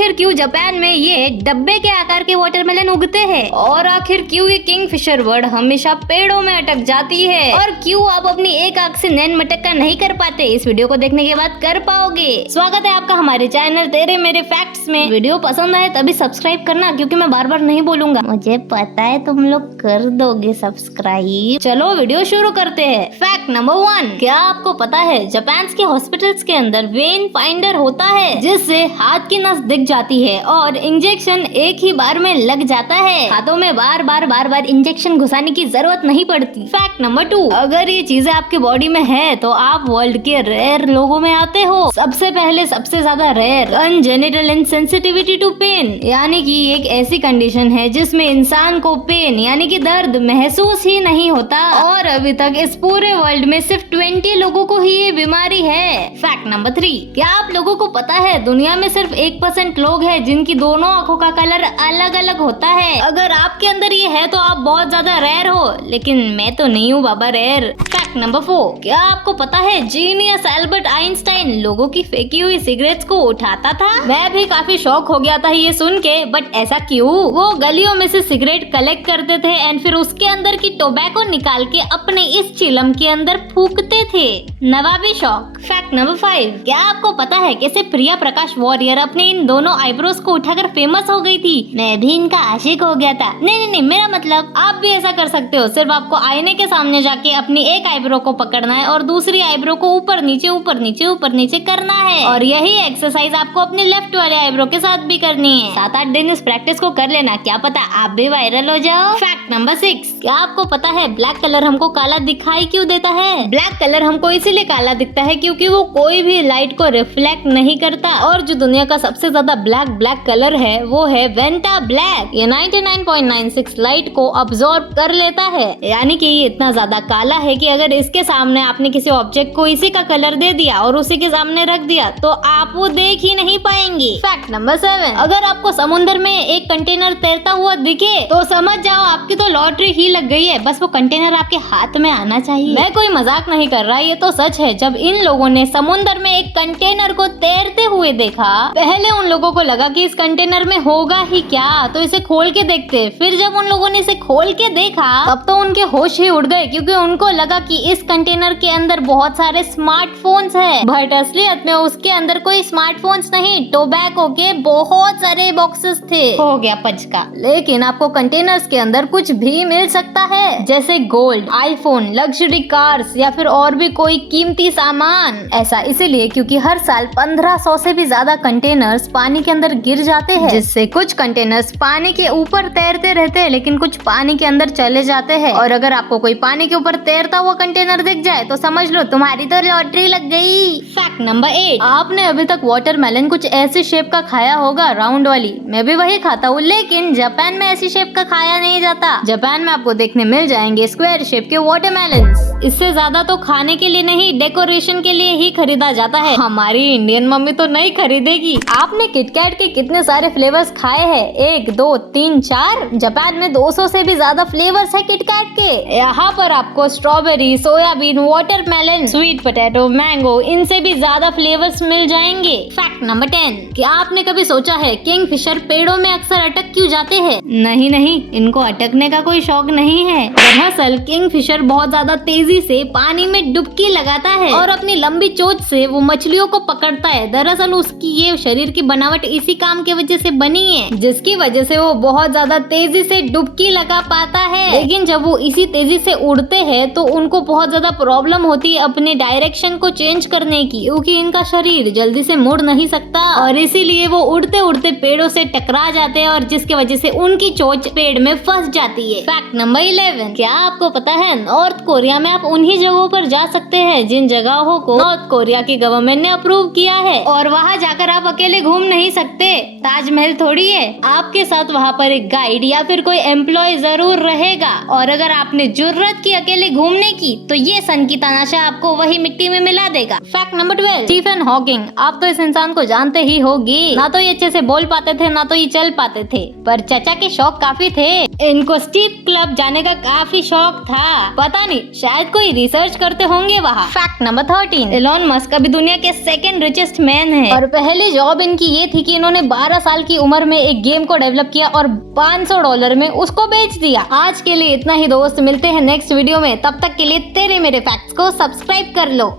आखिर क्यों जापान में ये डब्बे के आकार के वाटरमेलन उगते हैं, और आखिर क्यों ये किंगफिशर बर्ड हमेशा पेड़ों में अटक जाती है, और क्यों आप अपनी एक आंख से नैन मटक्का नहीं कर पाते, इस वीडियो को देखने के बाद कर पाओगे। स्वागत है आपका हमारे चैनल तेरे मेरे फैक्ट्स में। वीडियो पसंद आए तभी सब्सक्राइब करना, क्योंकि मैं बार बार नहीं बोलूंगा, मुझे पता है तुम लोग कर दोगे सब्सक्राइब। चलो वीडियो शुरू करते हैं। फैक्ट नंबर 1, क्या आपको पता है जापान के हॉस्पिटल्स के अंदर वेन फाइंडर होता है, जिससे हाथ की नस दिख जाती है और इंजेक्शन एक ही बार में लग जाता है। हाथों में बार बार इंजेक्शन घुसाने की जरूरत नहीं पड़ती। फैक्ट नंबर 2, अगर ये चीजें आपके बॉडी में है तो आप वर्ल्ड के रेयर लोगों में आते हो। सबसे पहले सबसे ज्यादा रेयर अनजेनिटल इनसेंसिटिविटी टू पेन, यानी कि एक ऐसी कंडीशन है जिसमें इंसान को पेन यानी कि दर्द महसूस ही नहीं होता, और अभी तक इस पूरे वर्ल्ड में सिर्फ 20 लोगों को ही ये बीमारी है। फैक्ट नंबर 3, क्या आप लोगों को पता है दुनिया में सिर्फ 1% लोग हैं जिनकी दोनों आंखों का कलर अलग अलग होता है। अगर आपके अंदर ये है तो आप बहुत ज्यादा रेयर हो, लेकिन मैं तो नहीं हूँ बाबा रेयर। फैक्ट नंबर 4, क्या आपको पता है जीनियस एल्बर्ट आइंस्टाइन लोगों की फेंकी हुई सिगरेट्स को उठाता था। मैं भी काफी शौक हो गया था ये सुन के, बट ऐसा क्यों? वो गलियों में से सिगरेट कलेक्ट करते थे एंड फिर उसके अंदर की टोबैको निकाल के अपने इस चिलम के अंदर फूकते थे। नवाबी शौक। फैक्ट नंबर 5, क्या आपको पता है कैसे प्रिया प्रकाश वॉरियर अपने इन दोनों आईब्रोज को उठाकर फेमस हो गई थी? मैं भी इनका आशिक हो गया था। नहीं, मेरा मतलब आप भी ऐसा कर सकते हो। सिर्फ आपको आईने के सामने जाके अपनी एक आईब्रो को पकड़ना है और दूसरी आईब्रो को ऊपर नीचे करना है, और यही एक्सरसाइज आपको अपने लेफ्ट वाले आईब्रो के साथ भी करनी है। 7-8 दिन इस प्रैक्टिस को कर लेना, क्या पता आप भी वायरल हो जाओ। फैक्ट नंबर 6, क्या आपको पता है ब्लैक कलर हमको काला दिखाई क्यों देता है? ब्लैक कलर हमको इसीलिए काला दिखता है क्योंकि वो कोई भी लाइट को रिफ्लेक्ट नहीं करता, और जो दुनिया का सबसे ज्यादा ब्लैक कलर है वो है वेंटा ब्लैक। ये 99.96 लाइट को अब्सॉर्ब कर लेता है, यानी कि ये इतना ज्यादा काला है कि अगर इसके सामने आपने किसी ऑब्जेक्ट को इसी का कलर दे दिया और उसी के सामने रख दिया तो आप वो देख ही नहीं पाएंगे। फैक्ट नंबर 7, अगर आपको समुद्र में एक कंटेनर तैरता हुआ दिखे तो समझ जाओ आपकी तो लॉटरी ही लग गई है। बस वो कंटेनर आपके हाथ में आना चाहिए। मैं कोई मजाक नहीं कर रहा, ये तो सच है। जब इन लोगों ने समुद्र में एक कंटेनर को तैरते हुए देखा, पहले उन लोगों को लगा कि इस कंटेनर में होगा ही क्या, तो इसे खोल के देखते। फिर जब उन लोगों ने इसे खोल के देखा तब तो उनके होश ही उड़ गए, क्योंकि उनको लगा कि इस कंटेनर के अंदर बहुत सारे स्मार्टफोन्स हैं। बट असलियत में उसके अंदर कोई स्मार्टफोन्स नहीं, टोबैको के बहुत सारे बॉक्सेस थे। हो गया पचका। लेकिन आपको कंटेनर्स के अंदर कुछ भी मिल सकता है, जैसे गोल्ड, आईफोन, लग्जरी कार्स या फिर और भी कोई कीमती सामान। ऐसा इसीलिए क्योंकि हर साल 1500 से भी ज्यादा कंटेनर्स पानी के अंदर गिर जाते हैं, जिससे कुछ कंटेनर्स पानी के ऊपर तैरते रहते हैं लेकिन कुछ पानी के अंदर चले जाते हैं। और अगर आपको कोई पानी के ऊपर तैरता हुआ कंटेनर दिख जाए तो समझ लो तुम्हारी तो लॉटरी लग गई। फैक्ट नंबर 8, आपने अभी तक वाटरमेलन कुछ ऐसी शेप का खाया होगा, राउंड वाली। मैं भी वही खाता हूँ, लेकिन जापान में ऐसी शेप का खाया नहीं जाता। जापान में आपको देखने मिल जाएंगे स्क्वायर शेप के वाटरमेलन्स। इससे ज्यादा तो खाने के लिए नहीं, डेकोरेशन के लिए ही खरीदा जाता है। हमारी इंडियन मम्मी तो नहीं खरीदेगी। आपने किटकैट के कितने सारे फ्लेवर्स खाए हैं? 1, 2, 3, 4? जापान में 200 से भी ज्यादा फ्लेवर्स है किटकैट के। यहाँ पर आपको strawberry, soybean, watermelon, sweet potato, mango, इनसे भी ज्यादा फ्लेवर्स मिल जाएंगे। फैक्ट नंबर 10, क्या आपने कभी सोचा है किंगफिशर पेड़ों में अक्सर अटक क्यों जाते हैं? नहीं, इनको अटकने का कोई शौक नहीं है। दरअसल किंगफिशर बहुत ज्यादा तेजी से पानी में डुबकी लगाता है और अपनी लंबी चोंच से वो मछलियों को पकड़ता है। दरअसल उसकी ये शरीर की बनावट इसी काम की वजह से बनी है, जिसकी वजह से वो बहुत ज्यादा तेजी से डुबकी लगा पाता है। लेकिन जब वो इसी तेजी से उड़ते हैं तो उनको बहुत ज्यादा प्रॉब्लम होती है अपने डायरेक्शन को चेंज करने की, क्योंकि इनका शरीर जल्दी से मुड़ नहीं सकता, और इसीलिए वो उड़ते उड़ते पेड़ों से टकरा जाते हैं, और जिसकी वजह से उनकी चोंच पेड़ में फंस जाती है। फैक्ट नंबर 11, क्या आपको पता है नॉर्थ कोरिया में आप उन्हीं जगहों पर जा सकते हैं जिन जगहों को नॉर्थ कोरिया की गवर्नमेंट ने अप्रूव किया है, और वहाँ जाकर आप अकेले घूम नहीं सकते। ताजमहल थोड़ी है, आपके साथ वहाँ पर एक गाइड या फिर कोई एम्प्लॉय जरूर रहेगा, और अगर आपने जुर्रत की अकेले घूमने की तो ये सन की तमाशा आपको वही मिट्टी में मिला देगा। Fact number 12, Stephen Hawking. आप तो इस इंसान को जानते ही होंगे, ना तो ये अच्छे से बोल पाते थे ना तो ये चल पाते थे, पर चचा के शौक काफी थे। इनको स्टीप क्लब जाने का काफी शौक था। पता नहीं, शायद कोई रिसर्च करते होंगे वहाँ। फैक्ट नंबर 13, एलोन मस्क अभी दुनिया के सेकंड रिचेस्ट मैन है और पहली जॉब इनकी ये थी कि इन्होंने 12 साल की उम्र में एक गेम को डेवलप किया और $500 में उसको बेच दिया। आज के लिए इतना ही दोस्त, मिलते हैं नेक्स्ट वीडियो में, तब तक के लिए तेरे मेरे फैक्ट्स को सब्सक्राइब कर लो।